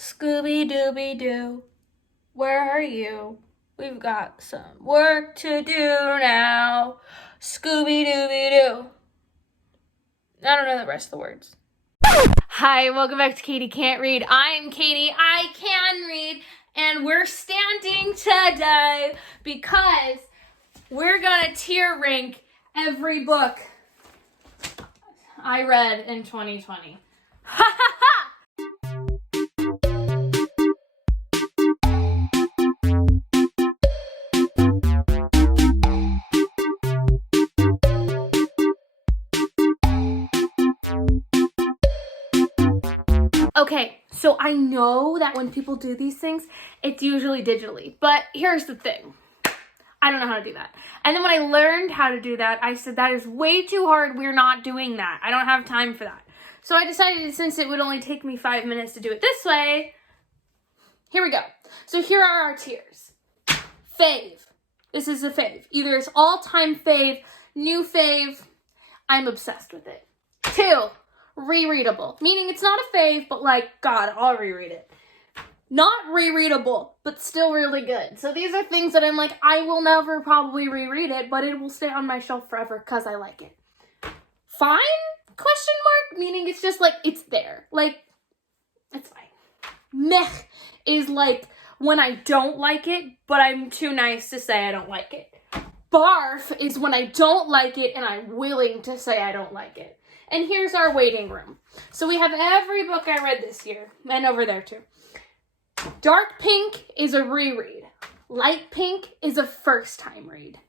Scooby-Dooby-Doo, where are you? We've got some work to do now. Scooby-Dooby-Doo. I don't know the rest of the words. Hi, welcome back to Katie Can't Read. I'm Katie, I can read, and we're standing today because we're gonna tier rank every book I read in 2020. Ha ha ha! Okay, so I know that when people do these things, it's usually digitally, but here's the thing. I don't know how to do that. And then when I learned how to do that, I said, that is way too hard. We're not doing that. I don't have time for that. So I decided, since it would only take me 5 minutes to do it this way, here we go. So here are our tiers. Fave. This is a fave. Either it's all-time fave, new fave. I'm obsessed with it. 2, rereadable. Meaning it's not a fave, but like, God, I'll reread it. Not rereadable, but still really good. So these are things that I'm like, I will never probably reread it, but it will stay on my shelf forever because I like it. Fine? Question mark? Meaning it's just like, it's there. Like, it's fine. Meh is like when I don't like it, but I'm too nice to say I don't like it. Barf is when I don't like it and I'm willing to say I don't like it. And here's our waiting room. So we have every book I read this year, and over there too. Dark pink is a reread. Light pink is a first time read.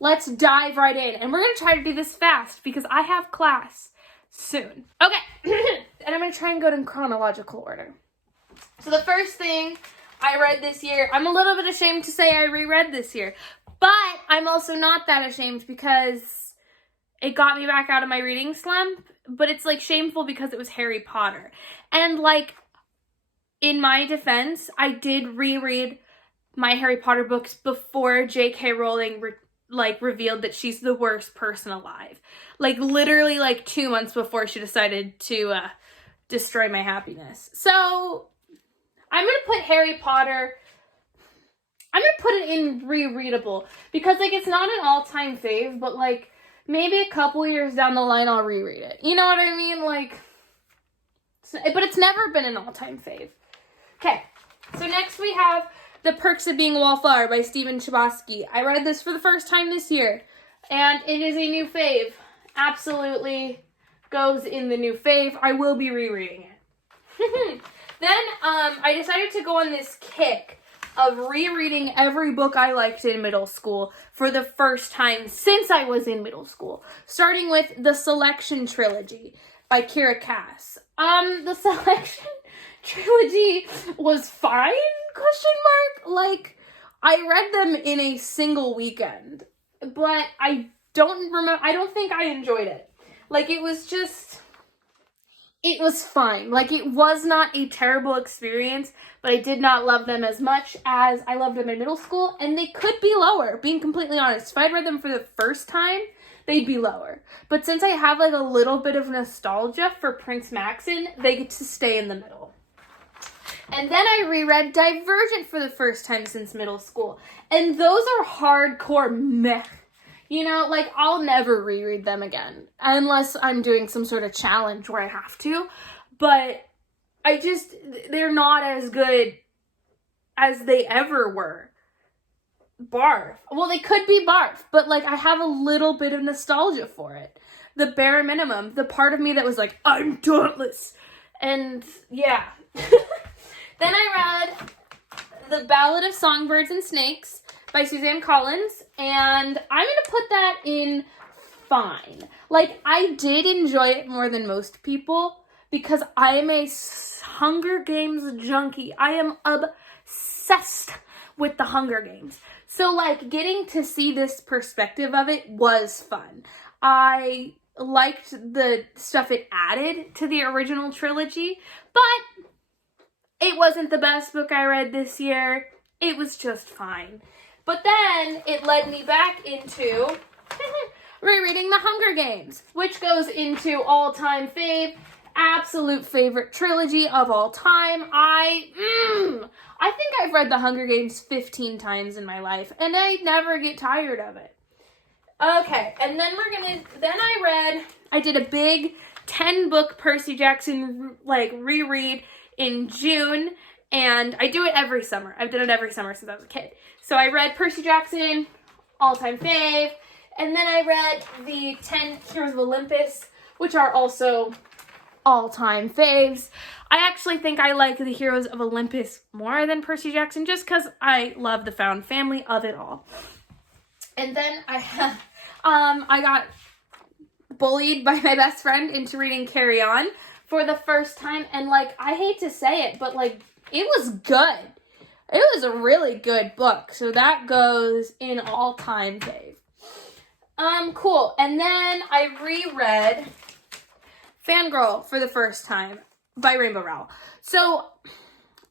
Let's dive right in. And we're going to try to do this fast because I have class soon. Okay. And I'm going to try and go in chronological order. So the first thing I read this year, I'm a little bit ashamed to say I reread this year, but I'm also not that ashamed because it got me back out of my reading slump, but it's like shameful because it was Harry Potter. And like, in my defense, I did reread my Harry Potter books before J.K. Rowling revealed that she's the worst person alive. Like literally like 2 months before she decided to destroy my happiness. So I'm going to put Harry Potter, I'm going to put it in rereadable because like it's not an all-time fave, but like maybe a couple years down the line I'll reread it. You know what I mean? Like, but it's never been an all-time fave. Okay, so next we have The Perks of Being a Wallflower by Stephen Chbosky. I read this for the first time this year, and it is a new fave. Absolutely goes in the new fave. I will be rereading it. Then I decided to go on this kick of rereading every book I liked in middle school for the first time since I was in middle school, starting with The Selection Trilogy by Kira Cass. The Selection Trilogy was fine, ? Like, I read them in a single weekend, but I don't think I enjoyed it. Like, it was fine. Like, it was not a terrible experience, but I did not love them as much as I loved them in middle school, and they could be lower, being completely honest. If I'd read them for the first time, they'd be lower. But since I have like a little bit of nostalgia for Prince Maxon, they get to stay in the middle. And then I reread Divergent for the first time since middle school. And those are hardcore meh. You know, like I'll never reread them again. Unless I'm doing some sort of challenge where I have to. But they're not as good as they ever were. Barf. Well, they could be barf, but like I have a little bit of nostalgia for it. The bare minimum, the part of me that was like, I'm dauntless. And yeah. Then I read The Ballad of Songbirds and Snakes by Suzanne Collins, and I'm going to put that in fine. Like, I did enjoy it more than most people because I am a Hunger Games junkie. I am obsessed with the Hunger Games. So, like, getting to see this perspective of it was fun. I liked the stuff it added to the original trilogy, but it wasn't the best book I read this year. It was just fine. But then it led me back into rereading The Hunger Games, which goes into all-time fave Absolute favorite trilogy of all time. I think I've read The Hunger Games 15 times in my life, and I never get tired of it. Okay, and then I did a big 10-book Percy Jackson, reread in June, and I do it every summer. I've done it every summer since I was a kid. So I read Percy Jackson, all-time fave, and then I read the 10 Heroes of Olympus, which are also all-time faves. I actually think I like the Heroes of Olympus more than Percy Jackson, just because I love the found family of it all. And then I got bullied by my best friend into reading Carry On for the first time, and I hate to say it, but it was good. It was a really good book, so that goes in all-time fave. Cool. And then I reread Fangirl for the first time by Rainbow Rowell. So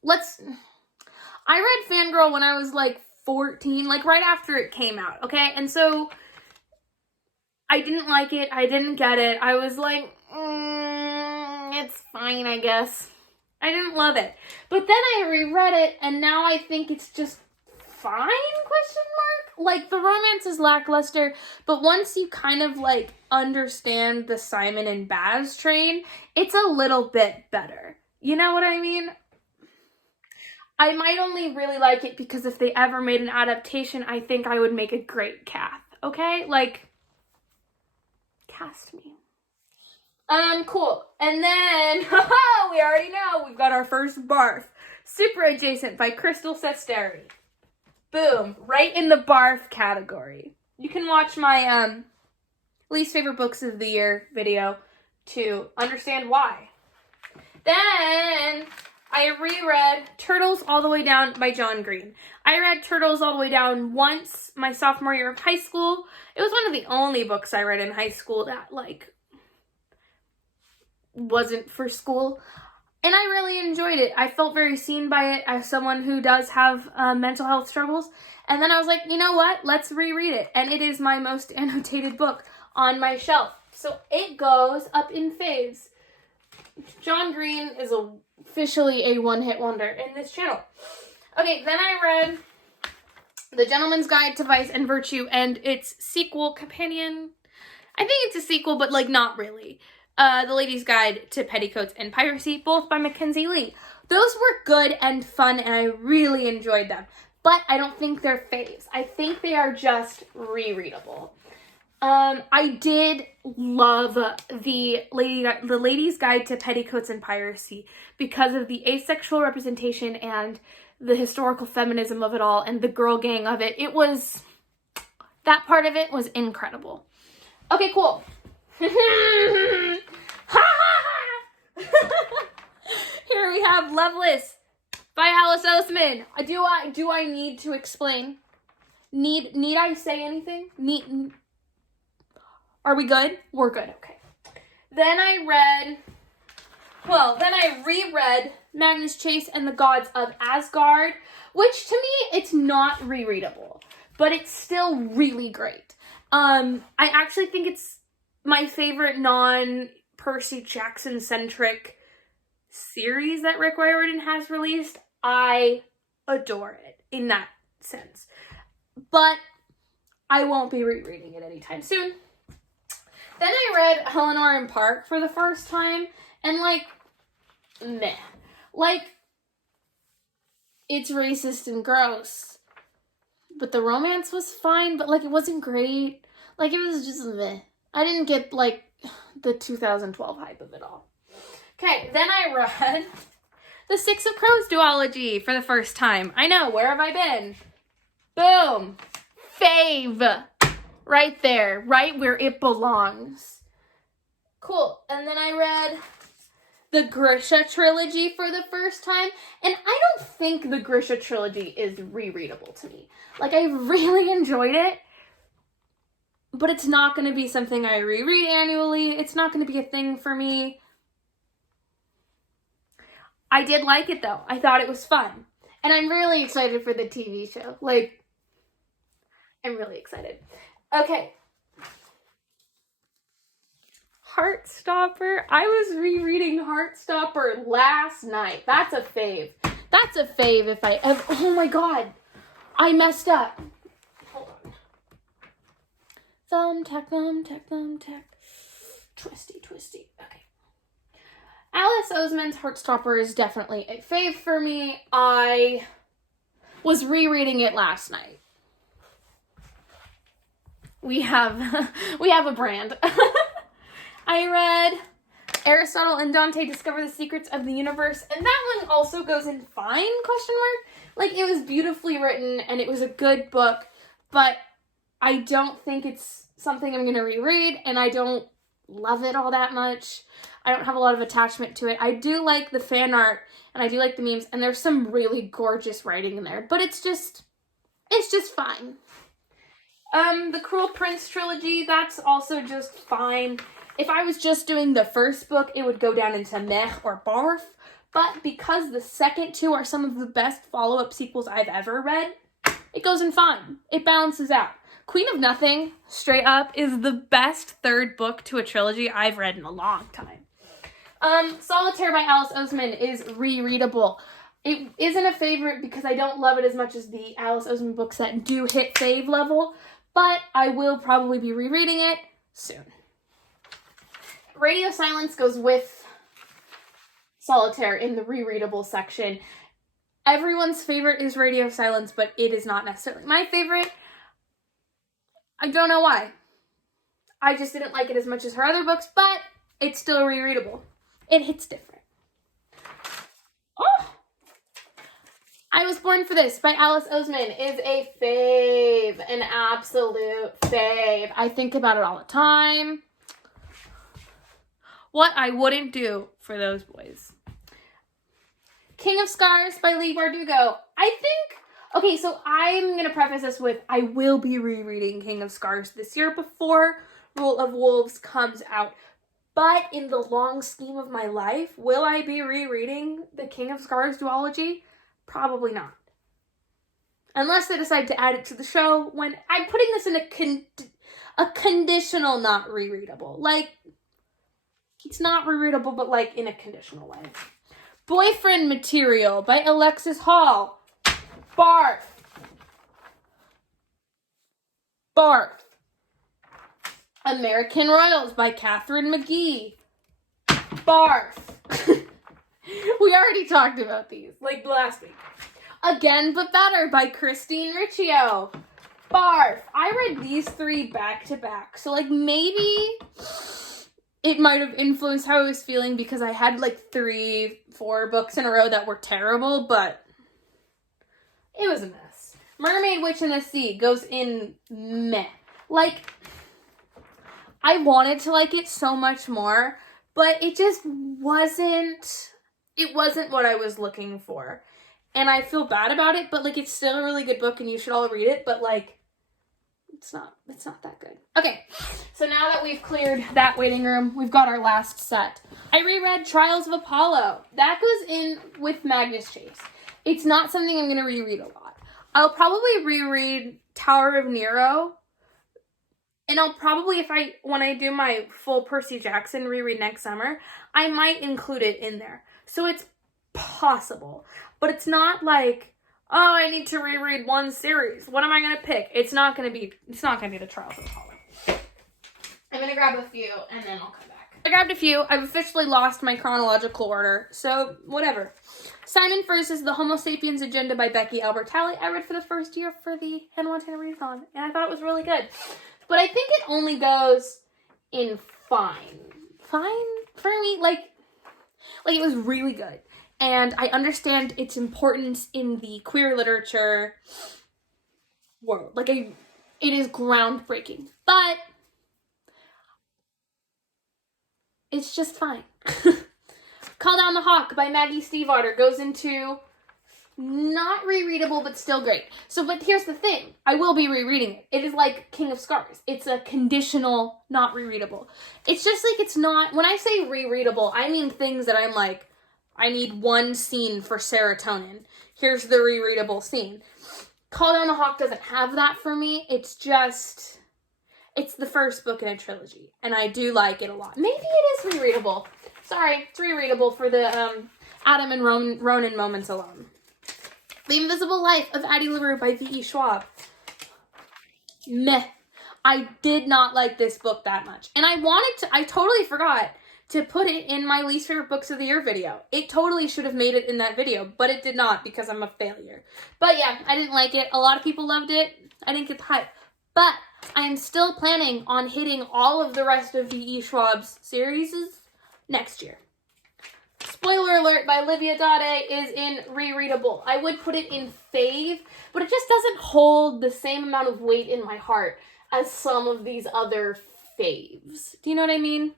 I read Fangirl when I was 14, right after it came out, okay? And so I didn't like it. I didn't get it. I was it's fine, I guess. I didn't love it. But then I reread it, and now I think it's just fine, ? The romance is lackluster, but once you kind of, understand the Simon and Baz train, it's a little bit better. You know what I mean? I might only really like it because if they ever made an adaptation, I think I would make a great Kath, okay? Cast me. Cool. And then, we already know, we've got our first barf. Super Adjacent by Crystal Sesteri. Boom. Right in the barf category. You can watch my least favorite books of the year video to understand why. Then I reread Turtles All the Way Down by John Green. I read Turtles All the Way Down once my sophomore year of high school. It was one of the only books I read in high school that, wasn't for school. And I really enjoyed it. I felt very seen by it as someone who does have mental health struggles. And then I was like, you know what? Let's reread it. And it is my most annotated book on my shelf. So it goes up in faves. John Green is officially a one-hit wonder in this channel. Okay, then I read The Gentleman's Guide to Vice and Virtue and its sequel companion. I think it's a sequel, but not really. The Lady's Guide to Petticoats and Piracy, both by Mackenzie Lee. Those were good and fun, and I really enjoyed them. But I don't think they're faves. I think they are just rereadable. I did love the Lady's Guide to Petticoats and Piracy because of the asexual representation and the historical feminism of it all and the girl gang of it. That part of it was incredible. Okay, cool. Here we have Loveless by Alice Oseman. Do I need to explain? Need I say anything? Are we good? We're good, okay. Then I reread Magnus Chase and the Gods of Asgard, which to me, it's not rereadable, but it's still really great. I actually think it's my favorite non-Percy Jackson-centric series that Rick Riordan has released. I adore it in that sense. But I won't be rereading it anytime soon. Then I read Helena in Park for the first time, and meh. It's racist and gross. But the romance was fine, but it wasn't great. It was just meh. I didn't get the 2012 hype of it all. Okay, then I read The Six of Crows duology for the first time. I know, where have I been? Boom. Fave. Right there, right where it belongs. Cool. And then I read the Grisha trilogy for the first time. And I don't think the Grisha trilogy is rereadable to me. I really enjoyed it. But it's not going to be something I reread annually. It's not going to be a thing for me. I did like it, though. I thought it was fun. And I'm really excited for the TV show. I'm really excited. Okay. Heartstopper. I was rereading Heartstopper last night. That's a fave. That's a fave if I ever... Oh my god. I messed up. Hold on. Thumbtack, thumbtack, thumbtack. Twisty, twisty. Okay. Alice Oseman's Heartstopper is definitely a fave for me. I was rereading it last night. We have a brand. I read Aristotle and Dante Discover the Secrets of the Universe, and that one also goes in fine, ? Like, it was beautifully written, and it was a good book, but I don't think it's something I'm going to reread, and I don't love it all that much. I don't have a lot of attachment to it. I do like the fan art, and I do like the memes, and there's some really gorgeous writing in there, but it's just fine. The Cruel Prince trilogy, that's also just fine. If I was just doing the first book, it would go down into meh or barf. But because the second two are some of the best follow-up sequels I've ever read, it goes in fine. It balances out. Queen of Nothing, straight up, is the best third book to a trilogy I've read in a long time. Solitaire by Alice Oseman is rereadable. It isn't a favorite because I don't love it as much as the Alice Oseman books that do hit fave level, but I will probably be rereading it soon. Radio Silence goes with Solitaire in the rereadable section. Everyone's favorite is Radio Silence, but it is not necessarily my favorite. I don't know why. I just didn't like it as much as her other books, but it's still rereadable. It hits different. Oh! I Was Born for This by Alice Oseman is a fave. An absolute fave. I think about it all the time. What I wouldn't do for those boys. King of Scars by Leigh Bardugo. Okay, so I'm going to preface this with I will be rereading King of Scars this year before Rule of Wolves comes out. But in the long scheme of my life, will I be rereading the King of Scars duology? Probably not. Unless they decide to add it to the show when I'm putting this in a conditional not rereadable. Like, it's not rereadable, but like in a conditional way. Boyfriend Material by Alexis Hall. Barf. Barf. American Royals by Catherine McGee. Barf. We already talked about these, like last week. Again But Better by Christine Riccio. Barf. I read these three back to back, so like maybe it might have influenced how I was feeling because I had like 3-4 books in a row that were terrible, but it was a mess. Mermaid, Witch, and the Sea goes in meh. Like, I wanted to like it so much more, but it just wasn't what I was looking for. And I feel bad about it, but like it's still a really good book and you should all read it, but like it's not that good. Okay, so now that we've cleared that waiting room, we've got our last set. I reread Trials of Apollo. That goes in with Magnus Chase. It's not something I'm going to reread a lot. I'll probably reread Tower of Nero. And I'll probably, when I do my full Percy Jackson reread next summer, I might include it in there. So it's possible. But it's not like, oh, I need to reread one series. What am I going to pick? It's not going to be the Trials of Apollo. I'm going to grab a few and then I'll come back. I grabbed a few. I've officially lost my chronological order. So whatever. Simon First's The Homo Sapiens Agenda by Becky Albertalli. I read for the first year for the Hannah Montana Readathon. And I thought it was really good. But I think it only goes in fine. Fine for me. Like it was really good. And I understand its importance in the queer literature world. Like, it is groundbreaking. But it's just fine. Call Down the Hawk by Maggie Stiefvater goes into not rereadable, but still great. But here's the thing. I will be rereading it. It is like King of Scars. It's a conditional not rereadable. It's just like it's not... When I say rereadable, I mean things that I'm like, I need one scene for serotonin. Here's the rereadable scene. Call Down the Hawk doesn't have that for me. It's just... It's the first book in a trilogy, and I do like it a lot. Maybe it is rereadable. Sorry, it's rereadable for the Adam and Ronan moments alone. The Invisible Life of Addie LaRue by V.E. Schwab. Meh. I did not like this book that much. And I totally forgot to put it in my least favorite books of the year video. It totally should have made it in that video, but it did not because I'm a failure. But yeah, I didn't like it. A lot of people loved it. I didn't get the hype. But I am still planning on hitting all of the rest of V.E. Schwab's series next year. Spoiler alert by Livia Dade is in rereadable. I would put it in fave, but it just doesn't hold the same amount of weight in my heart as some of these other faves. Do you know what I mean?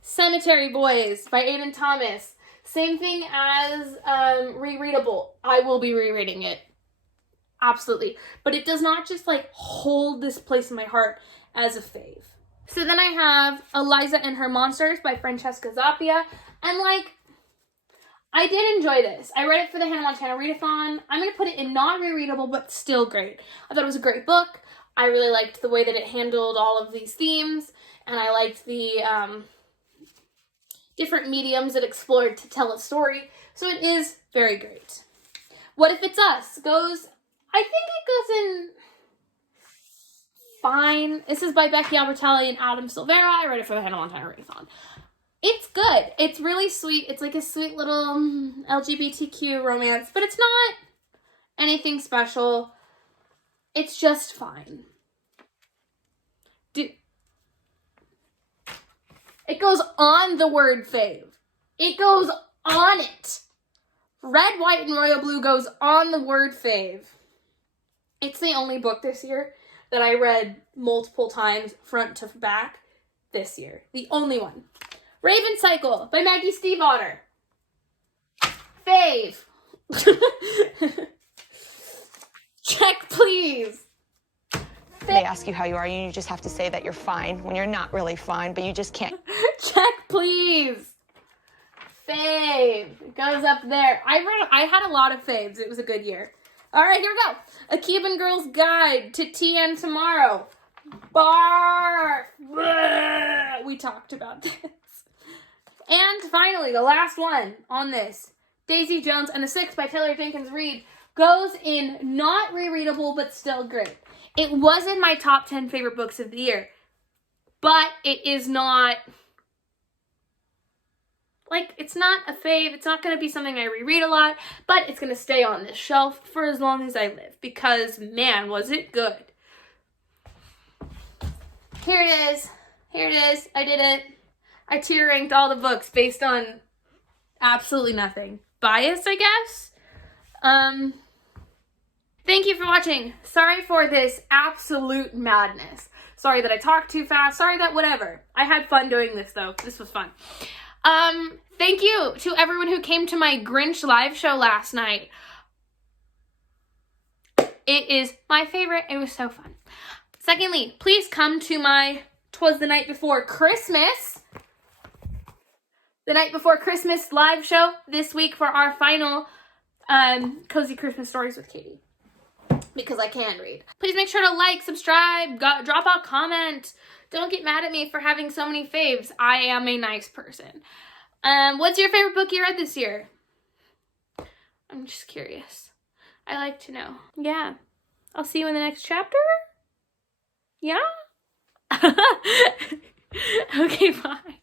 Cemetery Boys by Aiden Thomas. Same thing as rereadable. I will be rereading it. Absolutely. But it does not just like hold this place in my heart as a fave. So then I have Eliza and Her Monsters by Francesca Zappia. And like, I did enjoy this. I read it for the Hannah Montana Readathon. I'm going to put it in not rereadable, but still great. I thought it was a great book. I really liked the way that it handled all of these themes. And I liked the different mediums it explored to tell a story. So it is very great. What If It's Us goes, I think it goes in fine. This is by Becky Albertalli and Adam Silvera. I read it for the Hannah Montana Readathon. It's good. It's really sweet. It's like a sweet little LGBTQ romance, but it's not anything special. It's just fine. It goes on the word fave. It goes on it. Red, white, and royal blue goes on the word fave. It's the only book this year that I read multiple times, front to back, this year. The only one. Raven Cycle by Maggie Stiefvater. Fave. Check, please. They ask you how you are, and you just have to say that you're fine when you're not really fine, but you just can't. Check, please. Fave. It goes up there. I had a lot of faves. It was a good year. All right, here we go. A Cuban Girl's Guide to TN Tomorrow. Barf. Bleh. We talked about this. And finally, the last one on this, Daisy Jones and the Six by Taylor Jenkins Reid, goes in not rereadable, but still great. It was in my top 10 favorite books of the year, but it is not, like, it's not a fave. It's not going to be something I reread a lot, but it's going to stay on this shelf for as long as I live, because, man, was it good. Here it is. Here it is. I did it. I tier ranked all the books based on absolutely nothing. Bias, I guess? Thank you for watching. Sorry for this absolute madness. Sorry that I talked too fast. Sorry that whatever. I had fun doing this, though. This was fun. Thank you to everyone who came to my Grinch live show last night. It is my favorite. It was so fun. Secondly, please come to my 'Twas the Night Before Christmas. The Night Before Christmas live show this week for our final Cozy Christmas Stories with Katie. Because I can read. Please make sure to like, subscribe, drop a comment. Don't get mad at me for having so many faves. I am a nice person. What's your favorite book you read this year? I'm just curious. I like to know. Yeah. I'll see you in the next chapter. Yeah? Okay, bye.